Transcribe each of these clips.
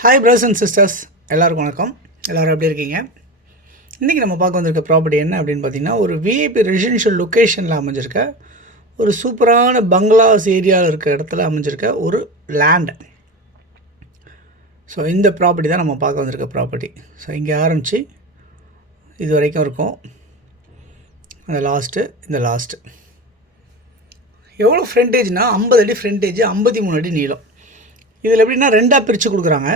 Hi brothers and sisters, எல்லாருக்கும் வணக்கம். எல்லோரும் எப்படி இருக்கீங்க? இன்றைக்கி நம்ம பார்க்க வந்திருக்க ப்ராப்பர்ட்டி என்ன அப்படின்னு பார்த்தீங்கன்னா, ஒரு விஐபி ரெசிடென்ஷியல் லொக்கேஷனில் அமைஞ்சிருக்க ஒரு சூப்பரான பங்களாஸ் ஏரியாவில் இருக்க இடத்துல அமைஞ்சிருக்க ஒரு லேண்டு. ஸோ இந்த ப்ராப்பர்ட்டி தான் நம்ம பார்க்க வந்திருக்க ப்ராப்பர்ட்டி. ஸோ இங்கே ஆரம்பித்து இது வரைக்கும் இருக்கும். அந்த இந்த லாஸ்ட்டு எவ்வளோ ஃப்ரண்டேஜ்னால் 50 அடி ஃப்ரண்டேஜ், 53 அடி நீளம். இதில் எப்படின்னா ரெண்டாக பிரித்து கொடுக்குறாங்க.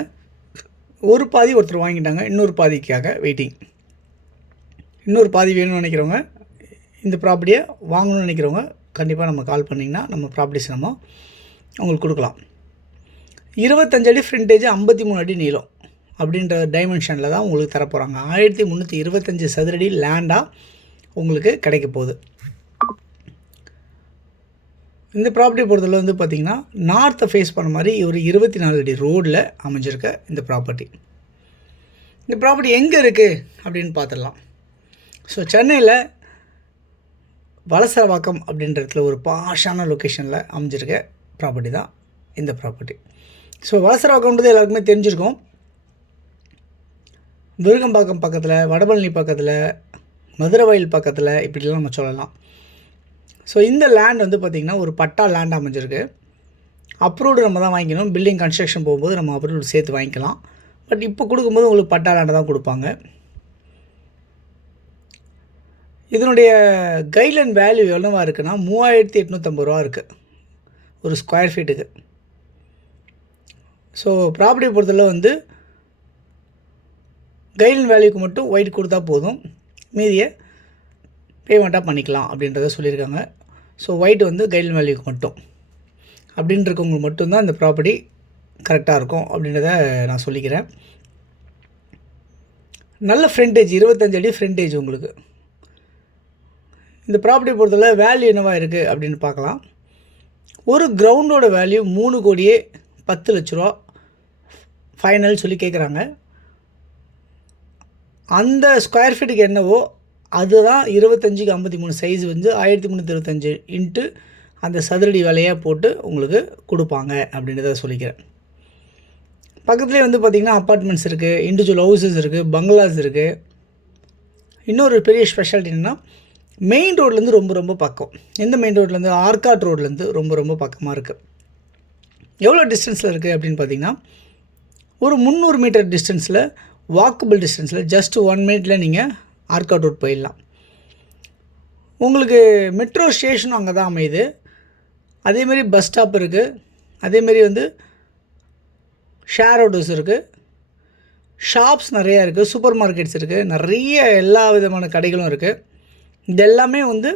ஒரு பாதி ஒருத்தர் வாங்கிட்டாங்க, இன்னொரு பாதிக்காக வெயிட்டிங். இன்னொரு பாதி வேணும்னு நினைக்கிறவங்க, இந்த ப்ராப்பர்ட்டியை வாங்கணும்னு நினைக்கிறவங்க கண்டிப்பாக நம்ம கால் பண்ணிங்கன்னா நம்ம ப்ராப்பர்ட்டிஸ் நம்ம உங்களுக்கு கொடுக்கலாம். 25 அடி ஃப்ரண்டேஜ், 53 அடி நீளம் அப்படின்ற டைமென்ஷனில் தான் உங்களுக்கு தரப்போகிறாங்க. 1325 சதுரடி லேண்டாக உங்களுக்கு கிடைக்க போகுது. இந்த ப்ராப்பர்ட்டி பொறுத்தவரை வந்து பார்த்திங்கன்னா நார்த்தை ஃபேஸ் பண்ண மாதிரி ஒரு 24 அடி ரோடில் அமைஞ்சிருக்க இந்த ப்ராப்பர்ட்டி. இந்த ப்ராப்பர்ட்டி எங்கே இருக்குது அப்படின்னு பார்த்துடலாம். ஸோ சென்னையில் வலசரவாக்கம் அப்படின்ற இடத்துல ஒரு பாஷான லொக்கேஷனில் அமைஞ்சிருக்க ப்ராப்பர்ட்டி தான் இந்த ப்ராப்பர்ட்டி. ஸோ வலசரவாக்கம்ன்றது எல்லாருக்குமே தெரிஞ்சிருக்கும். விருகம்பாக்கம் பக்கத்தில், வடபழனி பக்கத்தில், மதுரவாயில் பக்கத்தில் இப்படிலாம் நம்ம சொல்லலாம். ஸோ இந்த லேண்ட் வந்து பார்த்திங்கன்னா ஒரு பட்டா லேண்ட் அமைஞ்சிருக்கு. அப்ரூவ்டு நம்ம தான் வாங்கிக்கணும். பில்டிங் கன்ஸ்ட்ரக்ஷன் போகும்போது நம்ம அப்ரூவ்டு சேர்த்து வாங்கிக்கலாம். பட் இப்போ கொடுக்கும்போது உங்களுக்கு பட்டா லேண்டை தான் கொடுப்பாங்க. இதனுடைய கைட்லைன் வேல்யூ எவ்வளோவா இருக்குன்னா 3850 ரூபா இருக்குது ஒரு ஸ்கொயர் ஃபீட்டுக்கு. ஸோ ப்ராப்பர்ட்டியை பொறுத்தவரை வந்து கைட்லைன் வேல்யூக்கு மட்டும் ஒயிட் கொடுத்தா போதும், மீதியை பேமெண்ட்டாக பண்ணிக்கலாம் அப்படின்றத சொல்லியிருக்காங்க. ஸோ ஒயிட் வந்து கைட்லைன் வேல்யூக்கு மட்டும் அப்படின்றவங்களுக்கு மட்டும்தான் இந்த ப்ராப்பர்ட்டி கரெக்டாக இருக்கும் அப்படின்றத நான் சொல்லிக்கிறேன். நல்ல ஃப்ரண்டேஜ், 25 அடி ஃப்ரண்டேஜ் உங்களுக்கு. இந்த ப்ராப்பர்ட்டி பொறுத்தவரை வேல்யூ என்னவாக இருக்குது அப்படின்னு பார்க்கலாம். ஒரு கிரவுண்டோட வேல்யூ 3,10,00,000 ஃபைனல் சொல்லி கேட்குறாங்க. அந்த ஸ்கொயர் ஃபீட்டுக்கு என்னவோ அதுதான் 25க்கு 53 சைஸ் வந்து 1325 இன்ட்டு அந்த சதுரடி விலையாக போட்டு உங்களுக்கு கொடுப்பாங்க அப்படின்றத சொல்லிக்கிறேன். பக்கத்துலேயே வந்து பார்த்திங்கன்னா அப்பார்ட்மெண்ட்ஸ் இருக்குது, இண்டிவிஜுவல் ஹவுசஸ் இருக்குது, பங்களாஸ் இருக்குது. இன்னொரு பெரிய ஸ்பெஷாலிட்டி என்னென்னா மெயின் ரோட்லேருந்து ரொம்ப பக்கம். எந்த மெயின் ரோட்லேருந்து? ஆர்காட் ரோட்லேருந்து ரொம்ப பக்கமாக இருக்குது. எவ்வளோ டிஸ்டன்ஸில் இருக்குது அப்படின்னு பார்த்திங்கன்னா ஒரு 300 மீட்டர் டிஸ்டன்ஸில், வாக்கபிள் டிஸ்டன்ஸில், ஜஸ்ட் 1 மினிட்டில் நீங்கள் ஆர்காட் ரோட் போயிடலாம். உங்களுக்கு மெட்ரோ ஸ்டேஷனும் அங்கே தான் அமையுது. அதேமாரி பஸ் ஸ்டாப் இருக்குது. அதேமாரி வந்து ஷேர் ஆட்டோஸ் இருக்குது. ஷாப்ஸ் நிறையா இருக்குது. சூப்பர் மார்க்கெட்ஸ் இருக்குது. நிறைய எல்லா விதமான கடைகளும் இருக்குது. இது எல்லாமே வந்து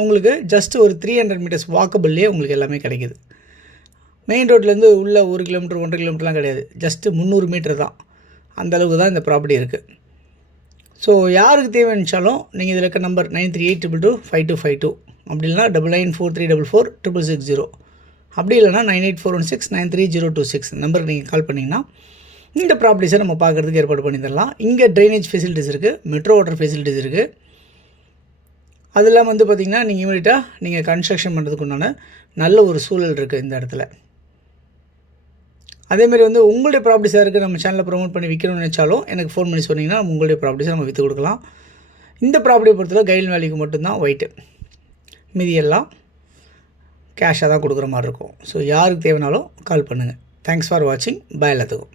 உங்களுக்கு ஜஸ்ட் ஒரு 300 மீட்டர்ஸ் வாக்கபிள்லேயே உங்களுக்கு எல்லாமே கிடைக்கிது. மெயின் ரோட்லேருந்து உள்ள 1 கிலோமீட்டர் 1.5 கிலோமீட்டர்லாம் கிடையாது. ஜஸ்ட்டு 300 மீட்டர் தான். அந்தளவுக்கு தான் இந்த ப்ராப்பர்ட்டி இருக்குது. ஸோ யாருக்கு தேவைச்சாலும் நீங்கள் இதில் இருக்க நம்பர் 9382225252 அப்படி இல்லைனா 9943446660 அப்படி இல்லைனா 9841693026 நம்பருக்கு நீங்கள் கால் பண்ணிங்கன்னா இந்த ப்ராப்பர்ட்டிஸை நம்ம பார்க்குறதுக்கு ஏற்பாடு பண்ணி தரலாம். இங்கே ட்ரைனேஜ் ஃபெசிலிட்டிஸ் இருக்குது, மெட்ரோ வாட்டர் ஃபெசிலிட்டிஸ் இருக்குது. அதெல்லாம் வந்து பார்த்திங்கன்னா நீங்கள் இமீடியட்டாக நீங்கள் கன்ஸ்ட்ரக்ஷன் பண்ணுறதுக்கு உண்டான நல்ல ஒரு சூழல் இருக்குது இந்த இடத்துல. அதேமாதிரி வந்து உங்களுடைய ப்ராப்பர்ட்டிஸாக இருக்குது நம்ம சேனலில் ப்ரொமோட் பண்ணி விற்கணும்னு நினச்சாலும் எனக்கு ஃபோன் பண்ணி சொன்னிங்கன்னா உங்களுடைய ப்ராப்பர்ட்டிஸை நம்ம விற்று கொடுக்கலாம். இந்த ப்ராப்பர்ட்டியை பொறுத்தவரை கைட்லைன் வேல்யூக்கு மட்டும்தான் ஒயிட்டு, மீதியெல்லாம் கேஷாக தான் கொடுக்குற மாதிரி இருக்கும். ஸோ யாருக்கு தேவைனாலும் கால் பண்ணுங்கள். தேங்க்ஸ் ஃபார் வாட்சிங். பாய் எல்லாத்துக்கும்.